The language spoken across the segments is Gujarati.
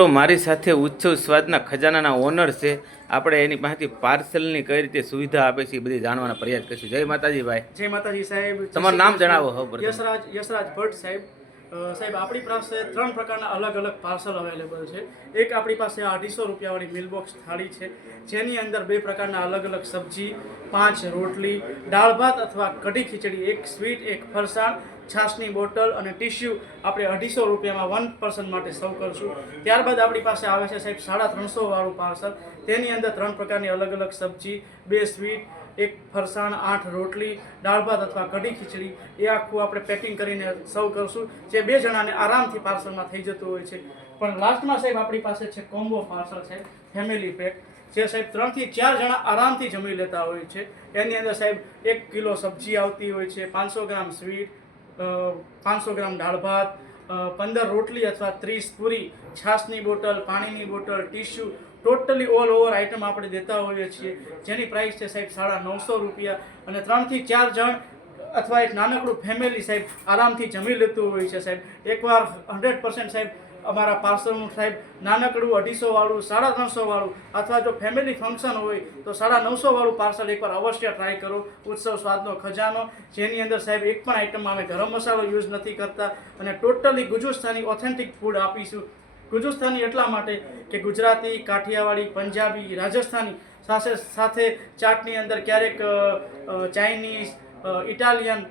તો મારી સાથે ઉત્સવ સ્વાદના ખજાનાના ઓનર છે. આપણે એની પાસેથી પાર્સલની કઈ રીતે સુવિધા આપે છે એ બધી જાણવાનો પ્રયાસ કરીશું. જય માતાજી ભાઈ. જય માતાજી સાહેબ. તમારું નામ જણાવો. યશરાજ ભટ્ટ સાહેબ. સાહેબ આપણી પાસે 3 પ્રકારના અલગ અલગ પાર્સલ અવેલેબલ છે. એક આપણી પાસે 250 રૂપિયાવાળી મિલબોક્સ થાળી છે, જેની અંદર 2 પ્રકારના અલગ અલગ સબ્જી, 5 રોટલી, દાળ ભાત અથવા કઢી ખીચડી, 1 સ્વીટ, 1 ફરસાણ, છાશની બોટલ અને ટિશ્યુ આપણે 250 રૂપિયામાં 1 પર્સન માટે સર્વ કરશું. ત્યારબાદ આપણી પાસે આવે છે સાહેબ 350 વાળું પાર્સલ. તેની અંદર 3 પ્રકારની અલગ અલગ સબ્જી, 2 સ્વીટ, 1 ફરસાણ, 8 રોટલી, દાળ ભાત અથવા કઢી ખીચડી, એ આખું આપણે પેકિંગ કરીને સર્વ કરશું, જે 2 જણાને આરામથી પાર્સલમાં થઈ જતું હોય છે. પણ લાસ્ટમાં સાહેબ આપણી પાસે છે કોમ્બો પાર્સલ સાહેબ, ફેમિલી પેક, જે સાહેબ 3 થી 4 જણા આરામથી જમી લેતા હોય છે. એની અંદર સાહેબ 1 કિલો સબ્જી આવતી હોય છે, 500 ગ્રામ સ્વીટ, 500 ગ્રામ દાળ ભાત, 15 રોટલી અથવા 30 પૂરી, છાશની બોટલ, પાણીની bottle, tissue, totally all over item આપણે દેતા હોઈએ છીએ, જેની પ્રાઇસ છે સાહેબ 950 રૂપિયા. અને 3 થી 4 જણ અથવા એક નાનકડું ફેમિલી સાહેબ આરામથી જમી લેતું હોય છે સાહેબ. એકવાર 100% સાહેબ અમારા પાર્સલનું સાહેબ નાનકડું 250 વાળું, 350 વાળું અથવા જો ફેમિલી ફંક્શન હોય તો 950 વાળું પાર્સલ એકવાર અવશ્ય ટ્રાય કરો. ઉત્સવ સ્વાદનો ખજાનો, જેની અંદર સાહેબ એક પણ આઇટમમાં અમે ગરમ મસાલો યુઝ નથી કરતા અને ટોટલી ગુજરાતી ઓથેન્ટિક ફૂડ આપીશું. ગુજરાતી એટલા માટે કે ગુજરાતી, કાઠિયાવાડી, પંજાબી, રાજસ્થાની સાથે સાથે ચાટની અંદર ક્યારેક ચાઇનીઝ, ઇટાલિયન,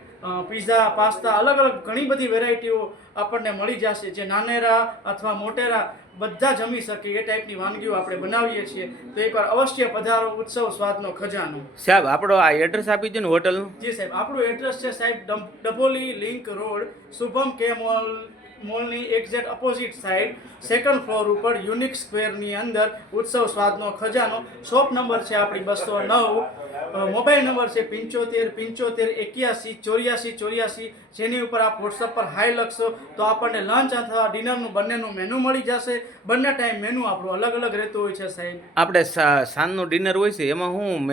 પીઝા, પાસ્તા, અલગ અલગ ઘણી બધી વેરાયટીઓ આપણને મળી જશે, જે નાનેરા અથવા મોટેરા બધા જમી શકે એ ટાઈપની વાનગીઓ આપણે બનાવીએ છીએ. તો એકવાર અવશ્ય પધારો. ઉત્સવ સ્વાદનો ખજાનો. સાહેબ આપણો આ એડ્રેસ આપી દો ને હોટલનું. જી સાહેબ, આપણું એડ્રેસ છે સાહેબ ડભોલી લિંક રોડ, શુભમ કે મોલની exact opposite side, 2nd floor ઉપર, યુનિક સ્ક્વેરની અંદર ઉત્સવ સ્વાદનો ખજાનો. શોપ નંબર છે આપણી 209. મોબાઈલ નંબર છે 75 75 81 84 84, જેની ઉપર આપ વોટ્સઅપ પર હાઈ લખશો તો આપણને લંચ અથવા ડિનરનું બંનેનું મેનુ મળી જશે. બંને ટાઈમ મેનુ આપણું અલગ અલગ રહેતું હોય છે સાહેબ. આપણે સાંજનું ડિનર હોય છે, એમાં શું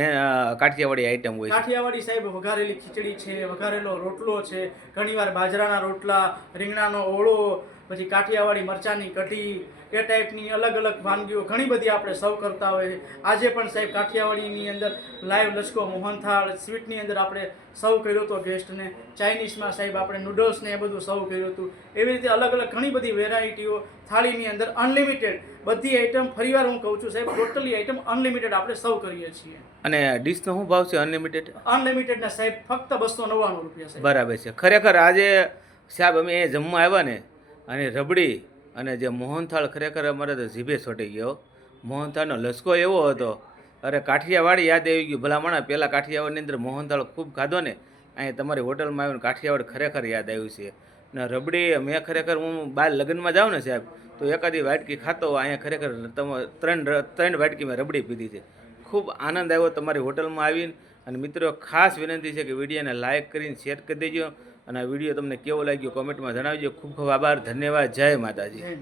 કાઠિયાવાડી આઈટમ હોય છે? કાઠિયાવાડી સાહેબ વઘારેલી ખીચડી છે, વઘારેલો રોટલો છે, ઘણીવાર બાજરાના રોટલા, રીંગણાનો ઓળો, પછી કાઠિયાવાડી મરચાંની કઢી, એ ટાઈપની અલગ અલગ વાનગીઓ ઘણી બધી આપણે સર્વ કરતા હોય છે. આજે પણ સાહેબ કાઠિયાવાડીની અંદર લાઈવ લચકો મોહનથાળ, સ્વીટની અંદર આપણે સર્વ કર્યો હતો ગેસ્ટને, ચાઇનીઝમાં સાહેબ આપણે નૂડલ્સને એ બધું સર્વ કર્યું હતું. એવી રીતે અલગ અલગ ઘણી બધી વેરાયટીઓ થાળીની અંદર અનલિમિટેડ બધી આઈટમ. ફરીવાર હું કહું છું સાહેબ, ટોટલી આઈટમ અનલિમિટેડ આપણે સર્વ કરીએ છીએ. અને ડીશનો શું ભાવ છે અનલિમિટેડ? અનલિમિટેડના સાહેબ ફક્ત 299 રૂપિયા સાહેબ. બરાબર છે. ખરેખર આજે સાહેબ અમે એ જમવા આવ્યા ને, અને રબડી અને જે મોહનથાળ ખરેખર અમારે તો જીભે છોટી ગયો. મોહનથાળનો લસકો એવો હતો, અરે કાઠિયાવાડી યાદ આવી ગયું. ભલામણા પહેલાં કાઠિયાવાડની અંદર મોહનથાળ ખૂબ ખાધો ને, અહીં તમારી હોટલમાં આવીને કાઠિયાવાડ ખરેખર યાદ આવ્યું છે. ને રબડી મેં ખરેખર હું બહાર લગ્નમાં જાઉં ને સાહેબ તો એકાદી વાટકી ખાતો, અહીંયા ખરેખર તમે 3 વાટકી મેં રબડી પીધી છે. ખૂબ આનંદ આવ્યો તમારી હોટલમાં આવીને. અને મિત્રો ખાસ વિનંતી છે કે વિડીયોને લાઇક કરીને શેર કરી દેજો, અને આ વિડીયો તમને કેવો લાગ્યો કોમેન્ટમાં જણાવજો. ખૂબ ખૂબ આભાર, ધન્યવાદ. જય માતાજી.